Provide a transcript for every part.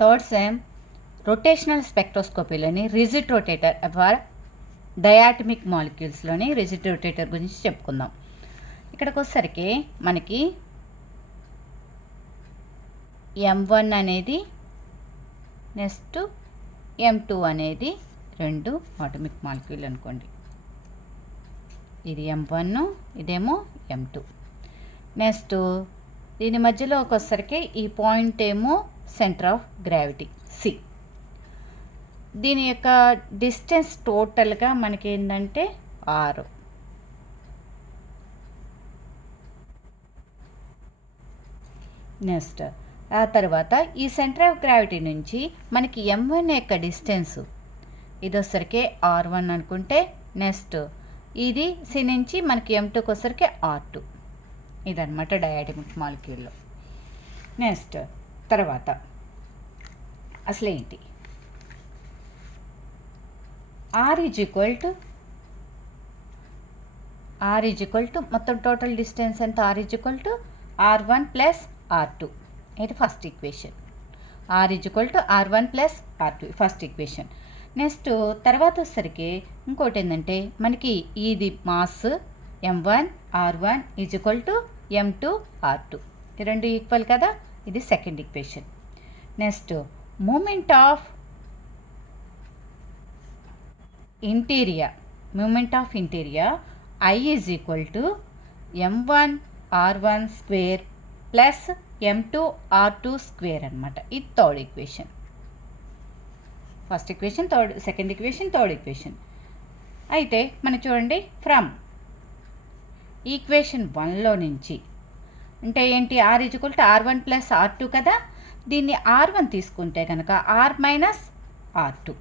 Third sem rotational స్పెక్ట్రోస్కోపీలోని rigid rotator for diatomic మాలిక్యూల్స్లోని rigid rotator గురించి చెప్పుకుందాం. ఇక్కడికి వచ్చేసరికి మనకి M1 అనేది నెక్స్ట్ M2 అనేది రెండు అటామిక్ మాలిక్యూల్ అనుకోండి. ఇది M1, ఇదేమో M2. నెక్స్ట్ దీని మధ్యలో వచ్చేసరికి ఈ పాయింట్ ఏమో సెంటర్ ఆఫ్ గ్రావిటీ C. దీని యొక్క డిస్టెన్స్ టోటల్గా మనకి ఏంటంటే 6. నెక్స్ట్ ఆ తర్వాత ఈ సెంటర్ ఆఫ్ గ్రావిటీ నుంచి మనకి M1 యొక్క డిస్టెన్స్ ఇది వచ్చరికి R1 అనుకుంటే, నెక్స్ట్ ఇది C నుంచి మనకి M2కి వచ్చరికి R2. ఇదన్నమాట డయాటమిక్ మాలిక్యూల్లో. నెక్స్ట్ తర్వాత అసలు ఏంటి R ఈజ్ ఈక్వల్ టు మొత్తం టోటల్ డిస్టెన్స్ ఎంత? R is equal to R1 plus R2. ఇది first equation. R is equal to R1 plus R2 first equation. Next తర్వాత వచ్చేసరికి ఇంకోటి ఏంటంటే మనకి ఇది mass M1 R1 is equal to M2 R2. ఈ రెండు ఈక్వల్ కదా, ఇది second equation. Next moment of interior I is equal to M1 R1 square plus M2 R2 square అనమాట. ఇది third equation. First equation, second equation, third equation. అయితే మనం చూడండి from equation 1లో నుంచి అంటే ఏంటి, R is equal to R1 plus R2 కదా, దీన్ని R1 తీసుకుంటే కనుక R మైనస్ R2.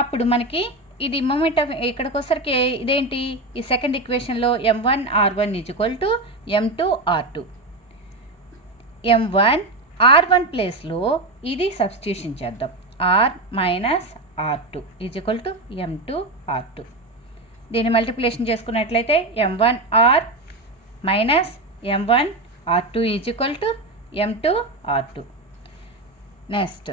అప్పుడు మనకి ఇది మూమెంట్ ఆఫ్ ఇక్కడికి వచ్చరికి ఇదేంటి, ఈ సెకండ్ ఈక్వేషన్లో M1 R1 is equal to M2 R2. M1 R1 ప్లేస్లో ఇది సబ్స్టిట్యూషన్ చేద్దాం, R minus R2 is equal to M2 R2. దీన్ని మల్టిప్లికేషన్ చేసుకున్నట్లయితే M1 R minus M1 R2 is equal to M2 R2. Next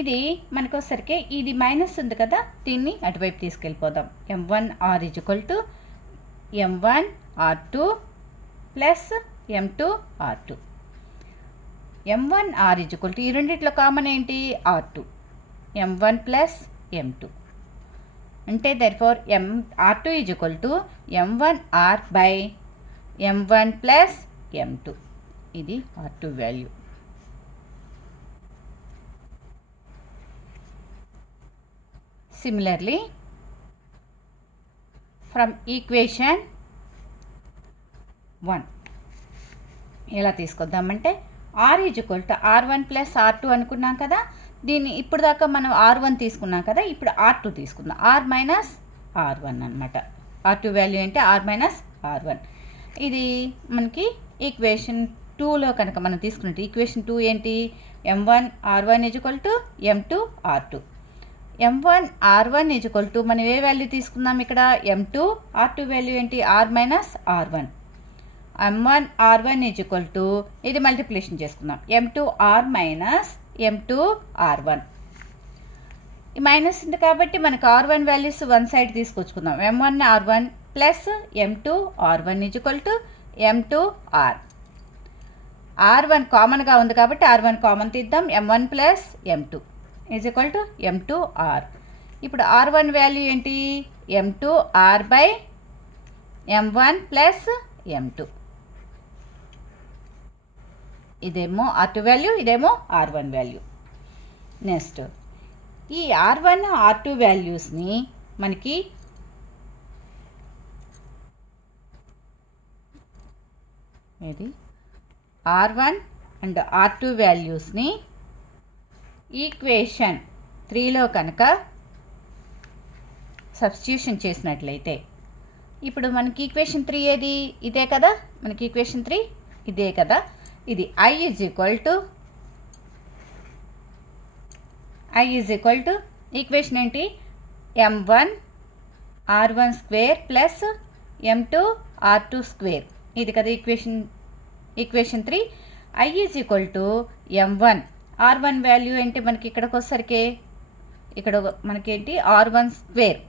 ఇది మనకు వచ్చరికి ఇది మైనస్ ఉంది కదా, దీన్ని అటువైపు తీసుకెళ్ళిపోదాం. M1 R is equal to M1 R2 plus M2 R2. M1 R is equal to ఈ రెండిట్లో కామన్ ఏంటి, R2. M1 ప్లస్ M2 అంటే therefore R2 is equal to M1 R by M1 plus M2. ఇది R2 value. Similarly, from equation 1 ఎలా తీసుకొద్దామంటే R is equal to R1 plus R2 అనుకున్నాం కదా, దీన్ని ఇప్పుడు దాకా మనం R1 తీసుకున్నాం కదా, ఇప్పుడు R2 తీసుకుందాం. R మైనస్ R1 అనమాట. R2 వాల్యూ ఏంటి, R మైనస్ R1. ఇది మనకి ఈక్వేషన్ 2లో కనుక మనం తీసుకున్నట్టు ఈక్వేషన్ 2 ఏంటి, M1 R1 is equal to M2 R2. M1 R1 is equal to మనం ఏ వాల్యూ తీసుకుందాం ఇక్కడ, M2 R2 వాల్యూ ఏంటి, R minus R1. M1 R1 is equal to ఇది మల్టిప్లికేషన్ చేసుకుందాం, M2 R minus M2 R1. ఈ minus ఉంది కాబట్టి మనకు R1 వాల్యూస్ వన్ సైడ్ తీసుకొచ్చుకుందాం. M1 R1 plus M2 R1 is equal to M2 R. R1 కామన్గా ఉంది కాబట్టి R1 కామన్ తీద్దాం. M1 plus M2 is equal to M2 R. ఇప్పుడు R1 వాల్యూ ఏంటి, M2 R by M1 plus M2. ఇదేమో R2 value, ఇదేమో R1 value. Next ఈ R1 R2 వాల్యూస్ని మనకి ఇది R1 అండ్ R2 వాల్యూస్ని ఈక్వేషన్ 3లో కనుక సబ్స్టిట్యూషన్ చేసినట్లయితే ఇప్పుడు మనకి ఈక్వేషన్ 3 ఏది, ఇదే కదా, మనకి ఈక్వేషన్ 3 ఇదే కదా. ఇది I is equal to equation ఏంటి, M1 R1 square plus M2 R2 square. ఇది కదా equation 3. I is equal to m1. r1 value ఏంటి మనకి ఇక్కడికి వచ్చేసరికి ఇక్కడ మనకేంటి r1 స్క్వేర్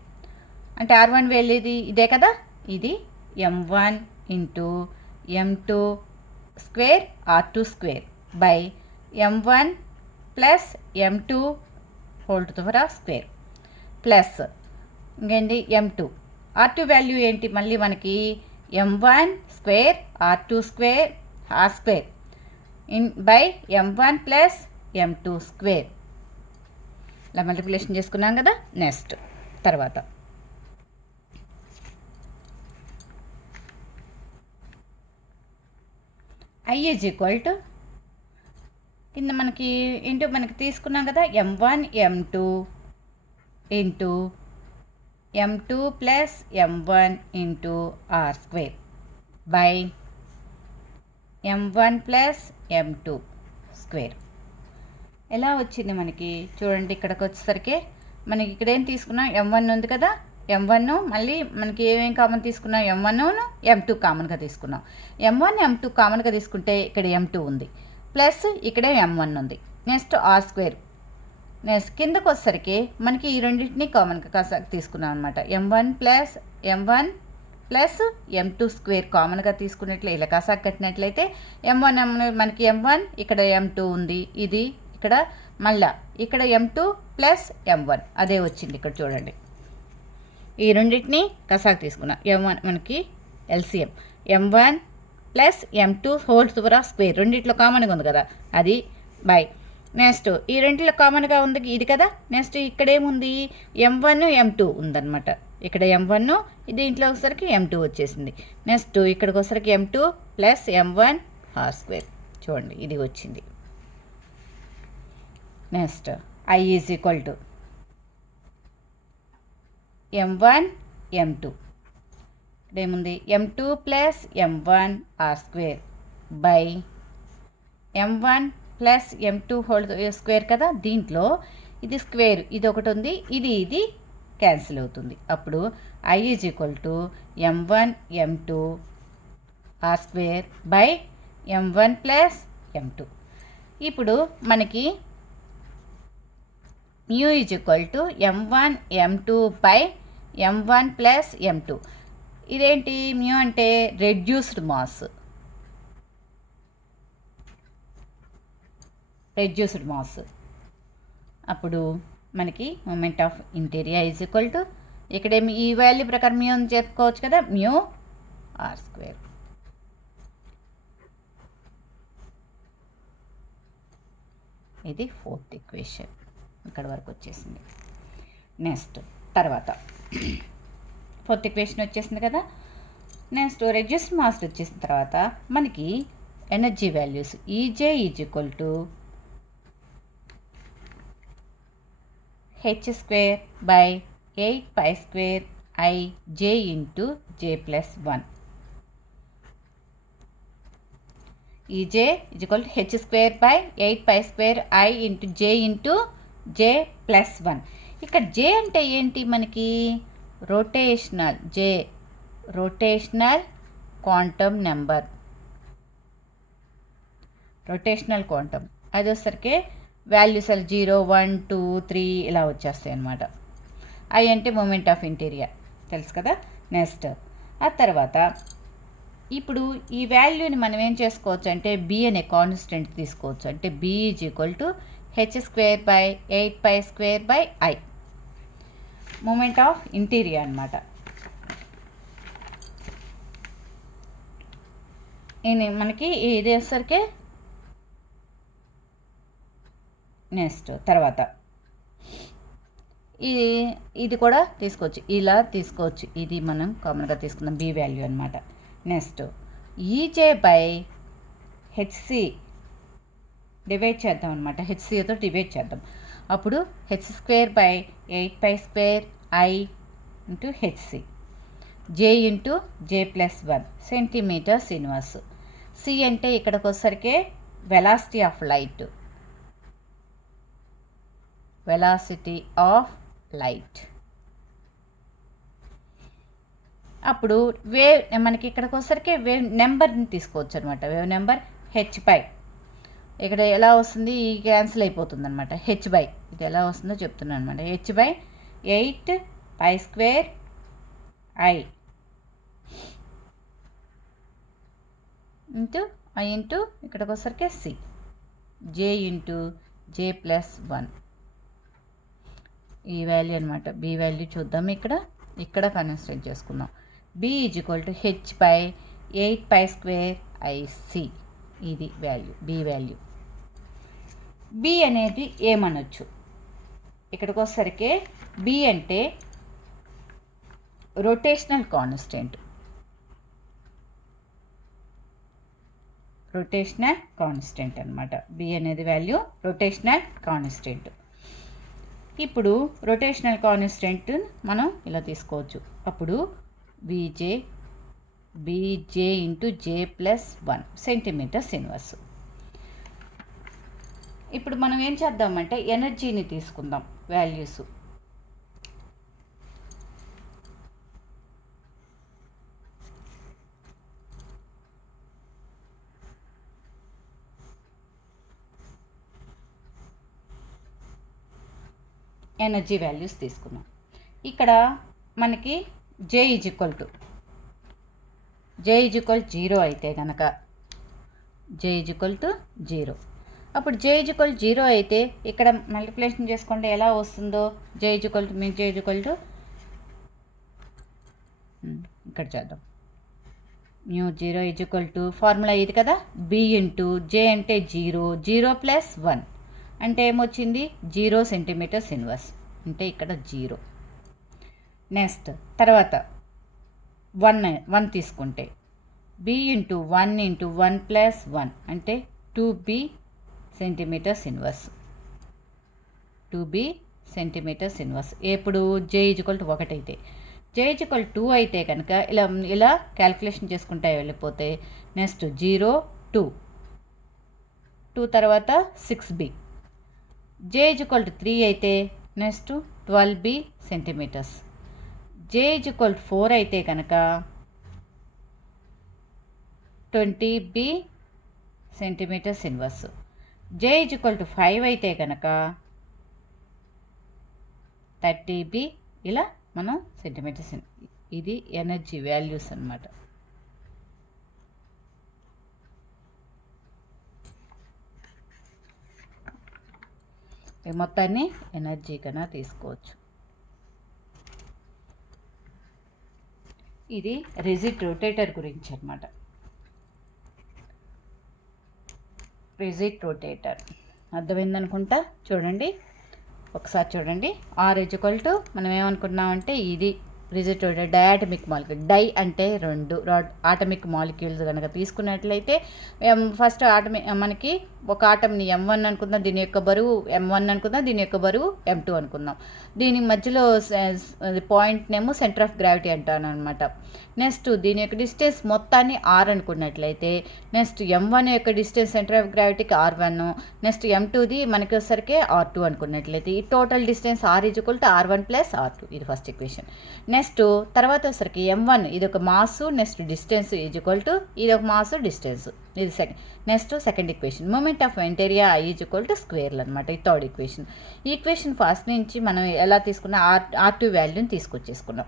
అంటే r1 వాల్యూ ఇదే కదా, ఇది m1 into m2 square r2 square by m1 plus m2 whole to the power of square plus ఇంకేంటి m2. r2 వాల్యూ ఏంటి మళ్ళీ మనకి m1 square r2 square r square by m1 plus m2 square. ఇలా multiplication చేసుకున్నాం కదా. Next తర్వాత I is equal to కింద మనకి ఇంటూ మనకి తీసుకున్నాం కదా m1 m2 into m2 plus m1 into r square by m1 plus m2 square. ఎలా వచ్చింది మనకి చూడండి, ఇక్కడికి వచ్చేసరికి మనకి ఇక్కడ ఏం తీసుకున్నాం m1 ఉంది కదా, m1 మళ్ళీ మనకి ఏమేం కామన్ తీసుకున్నాం m1 m2 కామన్గా తీసుకున్నాం. m1 m2 కామన్గా తీసుకుంటే ఇక్కడ m2 ఉంది ప్లస్ ఇక్కడే m1 ఉంది. Next r square. నెక్స్ట్ కిందకు వచ్చేసరికి మనకి ఈ రెండింటిని కామన్గా తీసుకున్నాం అనమాట. m1 ప్లస్ m2 స్క్వేర్ కామన్గా తీసుకున్నట్లే ఇలా కాసాకు కట్టినట్లయితే m1 మనకి m1 ఇక్కడ m2 ఉంది, ఇది ఇక్కడ మళ్ళా ఇక్కడ m2 ప్లస్ m1 అదే వచ్చింది. ఇక్కడ చూడండి ఈ రెండింటిని కసాకు తీసుకున్నాం. m1 మనకి LCM m1 plus m2 whole to the power of square రెండిట్లో కామన్గా ఉంది కదా అది బై నెక్స్ట్ ఈ రెండిట్లో కామన్గా ఉంది ఇది కదా. నెక్స్ట్ ఇక్కడ ఏముంది m1 m2 ఉందన్నమాట. ఇక్కడ m1 దీంట్లో వచ్చేసరికి m2 వచ్చేసింది. నెక్స్ట్ ఇక్కడికి వచ్చేసరికి m2 plus m1 r square చూడండి ఇది వచ్చింది. Next I is equal to m1 m2 ఇక్కడేముంది m2 plus m1 r square by m1 plus m2 whole square కదా. దీంట్లో ఇది స్క్వేర్ ఇది ఒకటి ఉంది, ఇది క్యాన్సిల్ అవుతుంది. అప్పుడు I is equal to m1 m2 r square by m1 plus m2. ఇప్పుడు మనకి mu is equal to m1 m2 by m1 plus m2. ఇదేంటి మ్యూ అంటే రెడ్యూస్డ్ మాస్. అప్పుడు మనకి మూమెంట్ ఆఫ్ ఇంటీరియర్ ఈజ్ ఈక్వల్ టు ఇక్కడేమి ఈ వాల్యూ ప్రకారం మ్యూ అని చెప్పుకోవచ్చు కదా, మ్యూ r స్క్వేర్. ఇది 4th ఈక్వేషన్ ఇక్కడ వరకు వచ్చేసింది. నెక్స్ట్ తర్వాత 4th ఈక్వేషన్ వచ్చేసింది కదా. నెక్స్ట్ రెడ్యూస్డ్ మాస్ వచ్చేసిన తర్వాత మనకి energy values E J is equal to h square by 8 π square i j into j plus 1. E J is equal to h square by 8 π square i into j plus 1. ఇక్కడ j అంటే ఏంటి మనకి rotational quantum number. Rotational quantum అది వచ్చేసరికి values 0 1 2 3 ఇలా వచ్చేస్తాయి అన్నమాట. I అంటే మూమెంట్ ఆఫ్ ఇంటీరియర్ తెలుసు కదా. నెక్స్ట్ ఆ తర్వాత ఇప్పుడు ఈ వాల్యూని మనం ఏం చేసుకోవచ్చు అంటే బి అనే కాన్స్టెంట్ తీసుకోవచ్చు. అంటే B is equal to h square by 8 π square by i moment of ఇంటీరియర్ అనమాట. మనకి ఇది వచ్చేసరికి నెక్స్ట్ తర్వాత ఇది కూడా తీసుకోవచ్చు, ఇలా తీసుకోవచ్చు. ఇది మనం కామన్గా తీసుకుందాం బి వాల్యూ అనమాట. Next E J by H C divide చేద్దాం అనమాట. హెచ్సితో డివైడ్ చేద్దాం. అప్పుడు h square by 8 π square i into H C j into j plus 1 centimetres inverse. C అంటే ఇక్కడికి వచ్చేసరికి వెలాసిటీ ఆఫ్ లైట్. అప్పుడు వేవ్ మనకి ఇక్కడికి వచ్చేసరికి వేవ్ నెంబర్ని తీసుకోవచ్చు అనమాట. వేవ్ నెంబర్ h π ఇక్కడ ఎలా వస్తుంది, ఈ క్యాన్సిల్ అయిపోతుంది అనమాట. హెచ్ బై ఇది ఎలా వస్తుందో చెప్తున్నాను అనమాట. H by 8 pi square I into I into ఇక్కడికి వచ్చేసరికి సి J into J plus 1 E value అనమాట. బి వాల్యూ చూద్దాం. ఇక్కడ కన్సిడర్ చేసుకుందాం. B is equal to H by 8 pi square I C ఇది వాల్యూ, బి వాల్యూ. బి అనేది ఏమనొచ్చు, ఇక్కడికి వచ్చేసరికి బి అంటే రొటేషనల్ కాన్స్టెంట్. రొటేషనల్ కాన్స్టెంట్ అనమాట. బి అనేది వాల్యూ రొటేషనల్ కాన్స్టెంట్. ఇప్పుడు రొటేషనల్ కాన్స్టెంట్ మనం ఇలా తీసుకోవచ్చు. అప్పుడు B J into J plus 1 centimetres inverse. ఇప్పుడు మనం ఏం చేద్దామంటే ఎనర్జీని తీసుకుందాం, వాల్యూస్. ఎనర్జీ వాల్యూస్ తీసుకున్నాం. ఇక్కడ మనకి జే ఈజ్ ఈక్వల్ టు 0 అయితే కనుక జే ఈజ్ ఈక్వల్ టు 0. అప్పుడు జే ఈజ్ ఈక్వల్ 0 అయితే ఇక్కడ మల్టిప్లికేషన్ చేసుకోండి ఎలా వస్తుందో. జే ఈజ్ ఈక్వల్ టు ఇక్కడ చేద్దాం. New 0 is equal to formula ఇది కదా, బి ఇంటూ జే అంటే 0 ప్లస్ 1 అంటే ఏమొచ్చింది 0 సెంటీమీటర్స్ ఇన్వర్స్ అంటే ఇక్కడ 0. నెక్స్ట్ తర్వాత 1 తీసుకుంటే బి ఇంటూ 1 ప్లస్ 1 అంటే 2b centimetres inverse. 2b centimetres inverse. ఎప్పుడు జే ఈజ్వల్ టు 1 అయితే. జే ఈజ్వల్ 2 అయితే కనుక ఇలా క్యాల్కులేషన్ చేసుకుంటే వెళ్ళిపోతే నెక్స్ట్ 0 2 తర్వాత 6b. జే ఈజ్వల్ టు 3 అయితే నెక్స్ట్ 12b సెంటీమీటర్స్. జే ఈజ్వల్ 4 అయితే కనుక 20b centimetres inverse. J equal to 5 అయితే కనుక 30b ఇలా మనం సెంటీమీటర్స్. ఇది ఎనర్జీ వాల్యూస్ అన్నమాట. ఈ మొత్తాన్ని ఎనర్జీ కన్నా తీసుకోవచ్చు. ఇది రిజిడ్ రొటేటర్ గురించి అన్నమాట. రిజిడ్ రొటేటర్ అర్థమైందనుకుంటా. చూడండి ఒకసారి చూడండి. ఆర్ ఈజ్వల్ టు మనం ఏమనుకున్నామంటే ఇది rigid rotator diatomic molecule. Di అంటే 2 ఆటమిక్ మాలిక్యూల్స్ కనుక తీసుకున్నట్లయితే ఫస్ట్ మనకి ఒక ఆటంని M1 అనుకుందాం, దీని యొక్క బరువు M1 అనుకుందాం, దీని యొక్క బరువు M2 అనుకుందాం. దీని మధ్యలో పాయింట్ నేమో సెంటర్ ఆఫ్ గ్రావిటీ అంటాను అనమాట. నెక్స్ట్ దీని యొక్క డిస్టెన్స్ మొత్తాన్ని R అనుకున్నట్లయితే నెక్స్ట్ M1 యొక్క డిస్టెన్స్ సెంటర్ ఆఫ్ గ్రావిటీకి R1, నెక్స్ట్ M2ది మనకి వచ్చేసరికి R2 అనుకున్నట్లయితే ఈ total distance R equal to R1 plus R2. ఇది ఫస్ట్ ఈక్వేషన్. నెక్స్ట్ తర్వాత వచ్చేసరికి M1 ఇది ఒక mass, next distance equal to ఇది ఒక మాస్ డిస్టెన్స్. ఇది next second equation. Moment of ఎంటేరియా I ఈజ్వల్ టు స్క్వేర్లు అనమాట. ఇది థర్డ్ ఈక్వేషన్. ఈక్వేషన్ ఫస్ట్ నుంచి మనం ఎలా తీసుకున్నా R2 వాల్యూని తీసుకొచ్చేసుకున్నాం.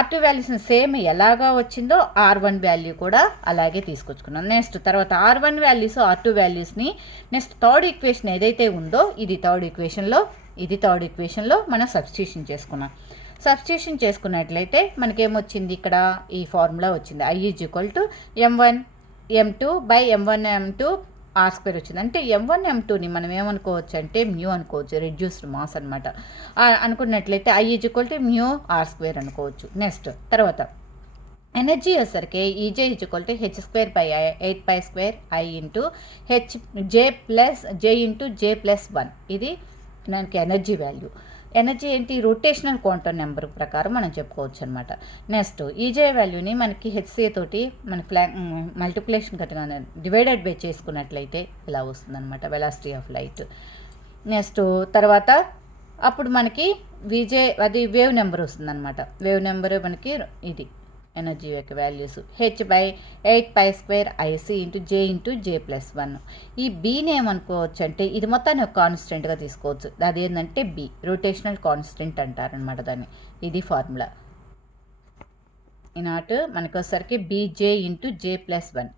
R2 వాల్యూస్ని సేమ్ ఎలాగా వచ్చిందో R1 వాల్యూ కూడా అలాగే తీసుకొచ్చుకున్నాం. నెక్స్ట్ తర్వాత R1 వాల్యూస్ R2 వాల్యూస్ని నెక్స్ట్ థర్డ్ ఈక్వేషన్ ఏదైతే ఉందో ఇది థర్డ్ ఈక్వేషన్లో మనం సబ్స్టిట్యూషన్ చేసుకున్నాం. సబ్స్టిట్యూషన్ చేసుకున్నట్లయితే మనకేమొచ్చింది ఇక్కడ ఈ ఫార్ములా వచ్చింది. I equal to M1 M2 by M1 M2 R² వచ్చింది. అంటే M1 M2ని మనం ఏమనుకోవచ్చు అంటే మ్యూ అనుకోవచ్చు, రెడ్యూస్డ్ మాస్ అనమాట. అనుకున్నట్లయితే I equal to mu R² అనుకోవచ్చు. నెక్స్ట్ తర్వాత ఎనర్జీ వచ్చేసరికి E J equal to h² by 8 pi square I into J into J plus 1. ఇది మనకి ఎనర్జీ వాల్యూ. ఎనర్జీ ఏంటి రొటేషనల్ క్వాంటమ్ నెంబర్ ప్రకారం మనం చెప్పుకోవచ్చు అనమాట. నెక్స్ట్ ఈజే వాల్యూని మనకి హెచ్సిఏ తోటి మన మల్టిప్లికేషన్ కట్టుగా డివైడెడ్ బై చేసుకున్నట్లయితే ఇలా వస్తుందన్నమాట వెలాసిటీ ఆఫ్ లైట్. నెక్స్ట్ తర్వాత అప్పుడు మనకి విజే అది వేవ్ నెంబర్ వస్తుందన్నమాట. వేవ్ నెంబర్ మనకి ఇది ఎనర్జీ యొక్క వాల్యూస్ h/8π² IC × J+1. ఈ బీని ఏమనుకోవచ్చు అంటే ఇది మొత్తాన్ని ఒక కాన్స్టెంట్గా తీసుకోవచ్చు. అది ఏంటంటే బి, రొటేషనల్ కాన్స్టెంట్ అంటారనమాట దాన్ని. ఇది ఫార్ములా. ఈ నాట్ మనకు వచ్చేసరికి BJ × J+1.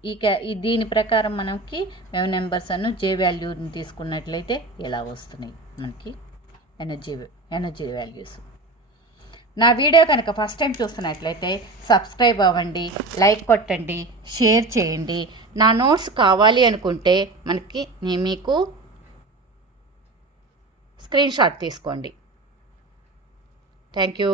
దీని ప్రకారం మనకి మేము నెంబర్స్ అನ್ನು J వాల్యూని తీసుకున్నట్లయితే ఎలా వస్తున్నాయి మనకి ఎనర్జీ వాల్యూస్. నా వీడియో కనుక ఫస్ట్ టైం చూస్తున్నట్లయితే సబ్స్క్రైబ్ అవ్వండి, లైక్ కొట్టండి, షేర్ చేయండి. నా నోట్స్ కావాలి అనుకుంటే మీకు స్క్రీన్ షాట్ తీసుకోండి. Thank you.